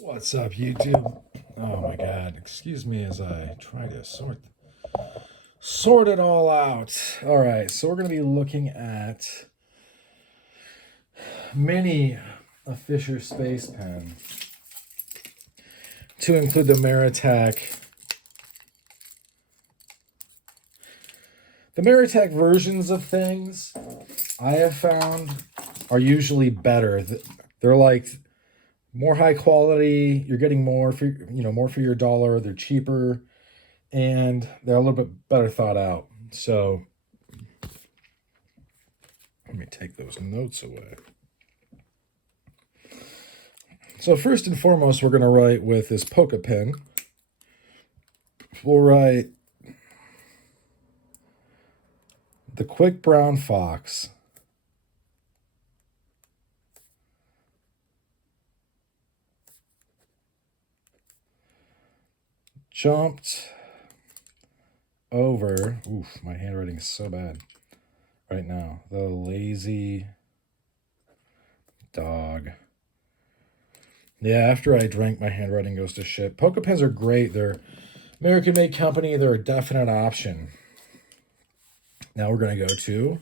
What's up, YouTube? Oh my God! Excuse me as I try to sort it all out. All right, so we're gonna be looking at mini a Fisher Space Pen to include the Maratac. The Maratac versions of things I have found are usually better. They're like more high quality. You're getting more for more for your dollar. They're cheaper and they're a little bit better thought out. So let me take those notes away. So first and foremost, we're going to write with this Poca pen. We'll write the Quick Brown Fox. Jumped over, oof, my handwriting is so bad right now. The lazy dog. Yeah, after I drink, my handwriting goes to shit. Poca pens are great. They're American-made company. They're a definite option. Now we're going to go to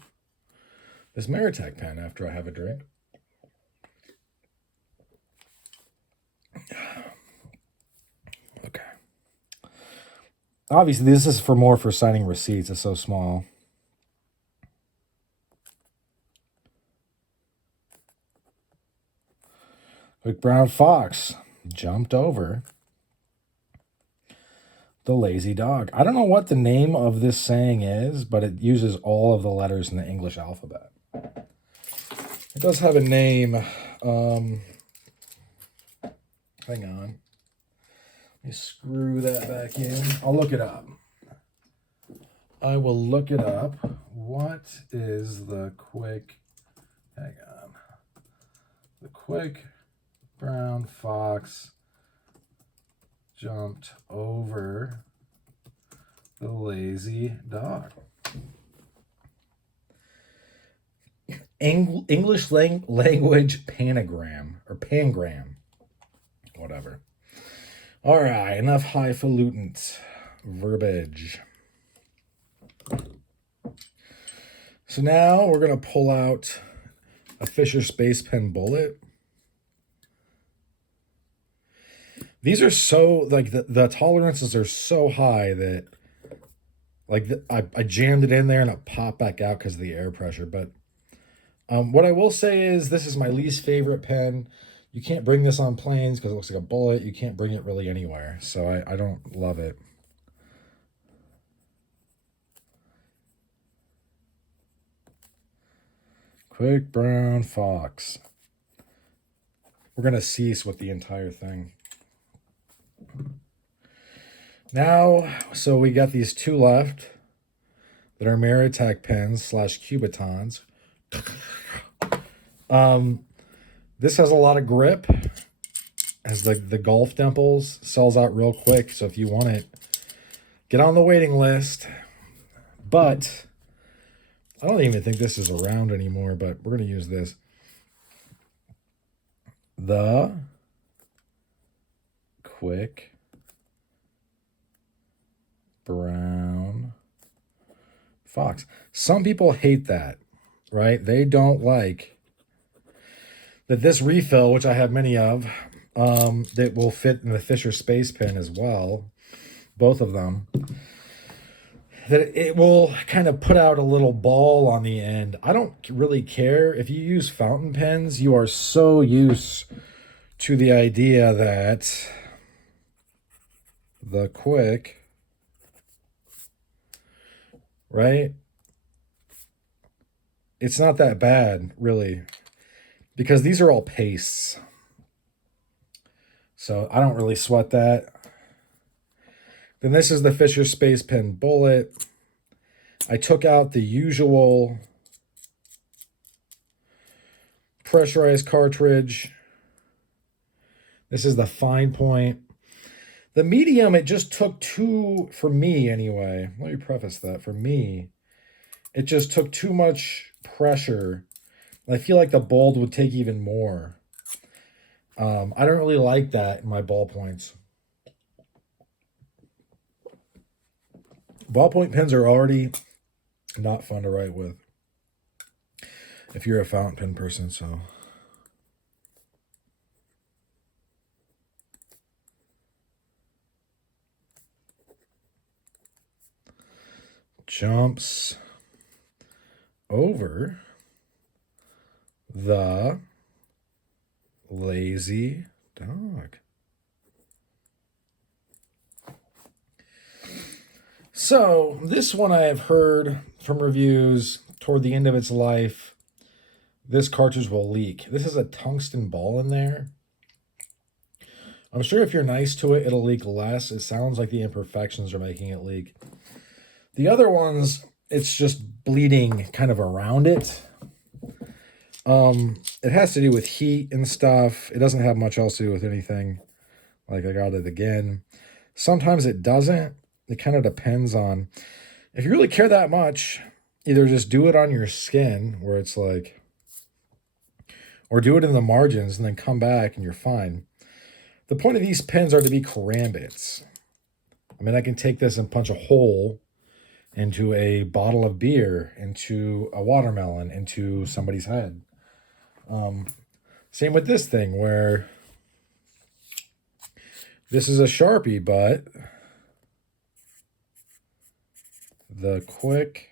this Maratac pen after I have a drink. Okay. Obviously, this is for signing receipts. It's so small. Quick Brown Fox jumped over the lazy dog. I don't know what the name of this saying is, but it uses all of the letters in the English alphabet. It does have a name. Hang on. Let me screw that back in. I'll look it up. I will look it up. What is the quick... Hang on. The Quick Brown Fox jumped over the lazy dog. English language panagram or pangram, whatever. All right, enough highfalutin verbiage. So now we're gonna pull out a Fisher Space Pen bullet. These are so, like, the tolerances are so high that, like, I jammed it in there and it popped back out because of the air pressure. But what I will say is this is my least favorite pen. You can't bring this on planes because it looks like a bullet. You can't bring it really anywhere. So I don't love it. Quick Brown Fox. We're going to cease with the entire thing. Now, so we got these two left that are Maratac pens / Cubitons. This has a lot of grip. Has the golf dimples. Sells out real quick, so if you want it, get on the waiting list. But I don't even think this is around anymore, but we're going to use this. The Quick Brown Fox. Some people hate that, right? They don't like that this refill, which I have many of, that will fit in the Fisher Space Pen as well, both of them, that it will kind of put out a little ball on the end. I don't really care. If you use fountain pens, you are so used to the idea that the Quick, right? It's not that bad, really, because these are all pastes. So I don't really sweat that. Then this is the Fisher Space Pen bullet. I took out the usual pressurized cartridge. This is the fine point. The medium, it just took too, for me anyway, let me preface that, for me, it just took too much pressure. I feel like the bold would take even more. I don't really like that in my ballpoints. Ballpoint pens are already not fun to write with if you're a fountain pen person, so. Jumps over the lazy dog. So this one I have heard from reviews toward the end of its life, this cartridge will leak. This is a tungsten ball in there. I'm sure if you're nice to it, it'll leak less. It sounds like the imperfections are making it leak. The other ones, it's just bleeding kind of around it. It has to do with heat and stuff. It doesn't have much else to do with anything. Like I got it again. Sometimes it doesn't. It kind of depends on if you really care that much, either just do it on your skin where it's like, or do it in the margins and then come back and you're fine. The point of these pens are to be karambits. I mean, I can take this and punch a hole into a bottle of beer, into a watermelon, into somebody's head. Same with this thing where this is a Sharpie, but the quick,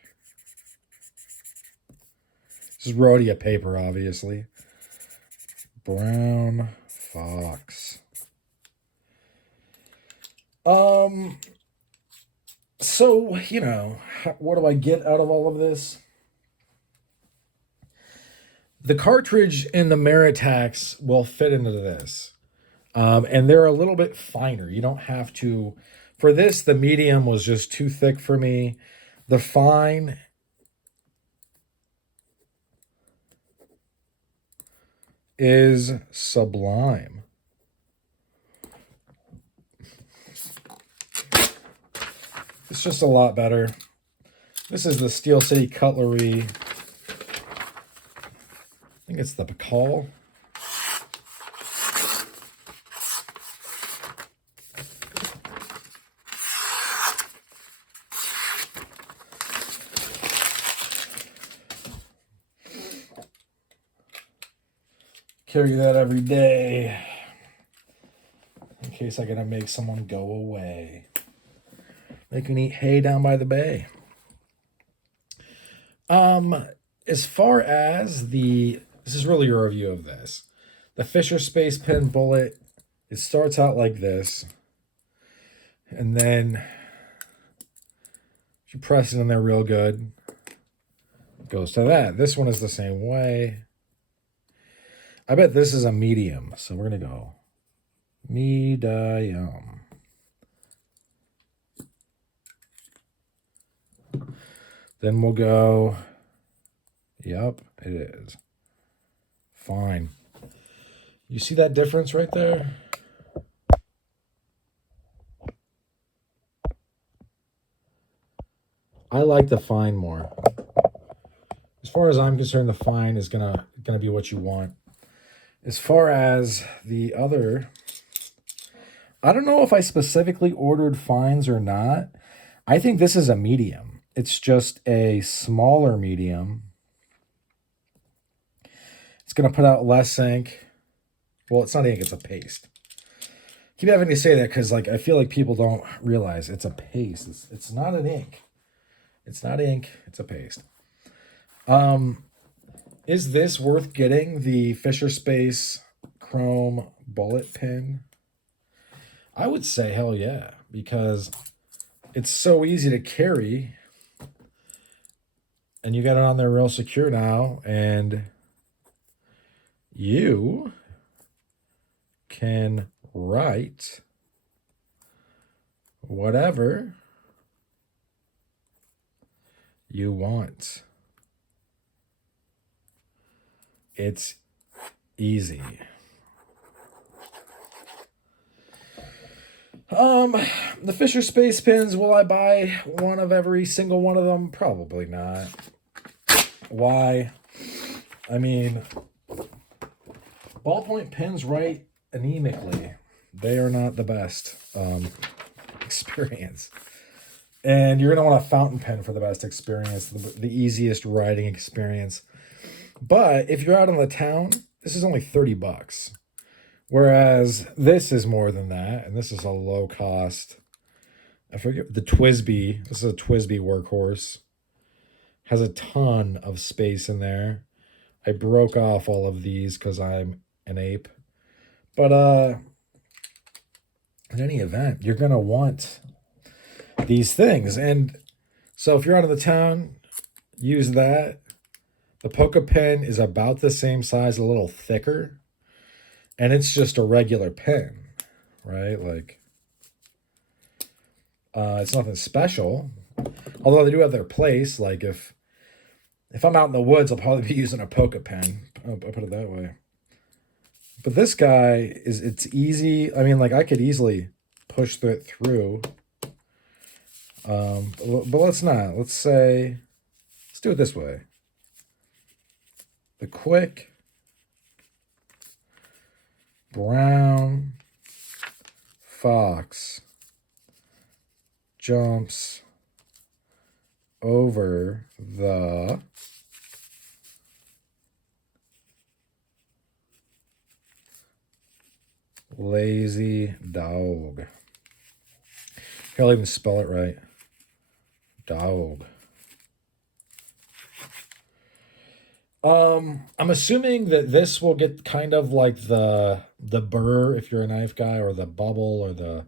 this is Rhodia paper, obviously. Brown Fox. So, you know, what do I get out of all of this? The cartridge in the Maratacs will fit into this. And they're a little bit finer. You don't have to. For this, the medium was just too thick for me. The fine is sublime. It's just a lot better. This is the Steel City Cutlery. I think it's the Bacall. Carry that every day in case I gotta make someone go away. They can eat hay down by the bay. As far as this is really a review of this. The Fisher Space Pen Bullet, it starts out like this. And then if you press it in there real good, it goes to that. This one is the same way. I bet this is a medium, so we're going to go medium. Then we'll go, yep, it is. Fine. You see that difference right there? I like the fine more. As far as I'm concerned, the fine is gonna be what you want. As far as the other, I don't know if I specifically ordered fines or not. I think this is a medium. It's just a smaller medium. It's going to put out less ink. Well, it's not ink, it's a paste. Keep having to say that because like I feel like people don't realize it's a paste. It's not an ink. It's not ink, it's a paste. Is this worth getting, the Fisher Space Chrome Bullet Pen? I would say hell yeah, because it's so easy to carry. And you got it on there real secure now, and you can write whatever you want. It's easy. The Fisher Space Pens, will I buy one of every single one of them? Probably not. Why? I mean, ballpoint pens right anemically, they are not the best experience. And you're going to want a fountain pen for the best experience, the easiest writing experience. But if you're out on the town, this is only $30. Whereas this is more than that, and this is a low cost. I forget the Twisby. This is a Twisby workhorse. Has a ton of space in there. I broke off all of these because I'm an ape. But in any event, you're gonna want these things. And so if you're out of the town, use that. The Poca pen is about the same size, a little thicker. And it's just a regular pen, right? Like, it's nothing special. Although they do have their place. Like if I'm out in the woods, I'll probably be using a Poca pen. I'll put it that way. But this guy it's easy. I mean, like I could easily push it through. But let's not. Let's do it this way. The quick brown fox jumps over the lazy dog. Here, I'll even spell it right. Dog. I'm assuming that this will get kind of like the burr if you're a knife guy, or the bubble, or the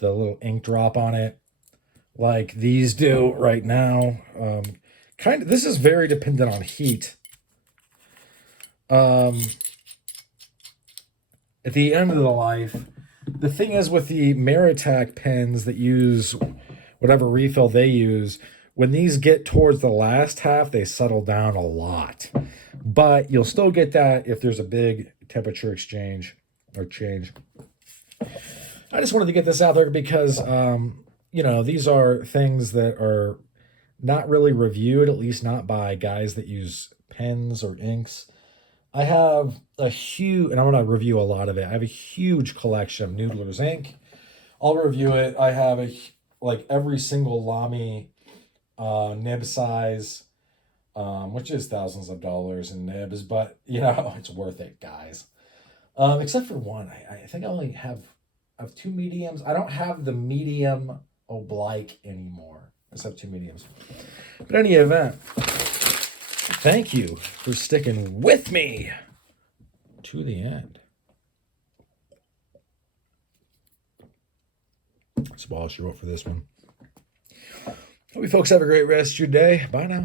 little ink drop on it, like these do right now. Kind of. This is very dependent on heat. At the end of the life, the thing is with the Maratac pens that use whatever refill they use, when these get towards the last half, they settle down a lot. But you'll still get that if there's a big temperature exchange or change. I just wanted to get this out there because, these are things that are not really reviewed, at least not by guys that use pens or inks. I have a huge, and I'm going to review a lot of it. I have a huge collection of Noodler's ink. I'll review it. I have every single Lamy nib size, which is thousands of dollars in nibs, but it's worth it, guys. Except for one. I think I only have two mediums. I don't have the medium oblique anymore. I just have two mediums. But in any event, thank you for sticking with me to the end. That's all I wrote for this one. Hope you folks have a great rest of your day. Bye now.